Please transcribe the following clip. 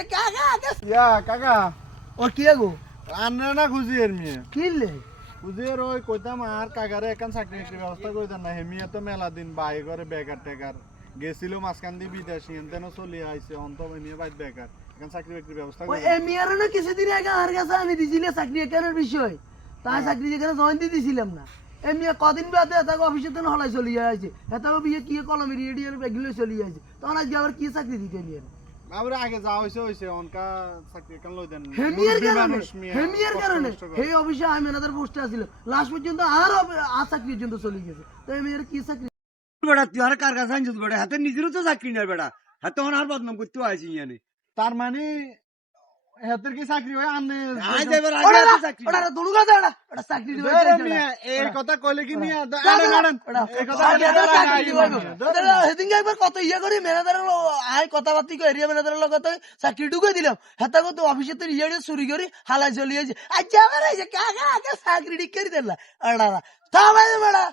যে কাকা ইয়া কাকা ও কি গো আন্না না খুঁজি এর মেয়ে কিলে খুঁজি এর ওই কইতাম আর কাকারে এখন চাকরি ব্যবস্থা করে দেন না হেমিয়া তো মেলা দিন বাই করে বেকার টেকার গেছিল মাঝখান দিয়ে বিদেশি এনতেন চলে আইছে অন্ত নিয়ে বাইর বেকার এখন চাকরি ব্যবস্থা ওই করে এমিয়ারও না কিছুদিন আগে আমার কাছে আমি দিছিলে চাকরি এখানের বিষয় তাই চাকরি যেখানে জয়েন দিয়ে দিছিলাম না এমিয়া কদিন বাদে এটাকে অফিসে তো হলাই চলে আছে এটাকে বিয়ে কি কলমে রেডিয়ার বেগিলে চলে আছে তখন আজকে আবার কি চাকরি দিতে নিয়ে আমরা আগে যা হইছে অনকা চাকরি এখন লই দেন হেমিয়ার মুরব্বি কারণে মানুষ মিয়া, হেমিয়ার কষ্ট কারণে মষ্ট করে। সেই অফিসে আমি এনাদের পোস্টে আসছিল লাস্ট পর্যন্ত আর চাকরি পর্যন্ত চলে গেছে তো এমিয়ার কি চাকরি বেটা তুই আর কার কাছে আনছিস বেটা হাতে নিজেরও তো চাকরি নাই বেটা হাতে আর বদনাম করতে আইছি ইয়ানে তার মানে হেতের কি চাকরি হয় আনে আজ এবার আগে হাতে চাকরি নাই। ওটা দুলুকা যায় না ওটা চাকরি দিবে জোরে মিয়া, এই কথা কইলে কি নিয়ে আড়েন আড়েন এই কথা সেদিনকে একবার কত ইয়ে করি ম্যানেজারের আয় কথাবার্তি এরিয়া ম্যানেজারের লগত চাকরি ঢুকে দিলাম হেতা তো অফিসে তো ইয়ে চুরি করি হালাই চলিয়েছে আজ আমার এই যে কাকা আগে চাকরি ঠিক করে দিলাম তা বেড়া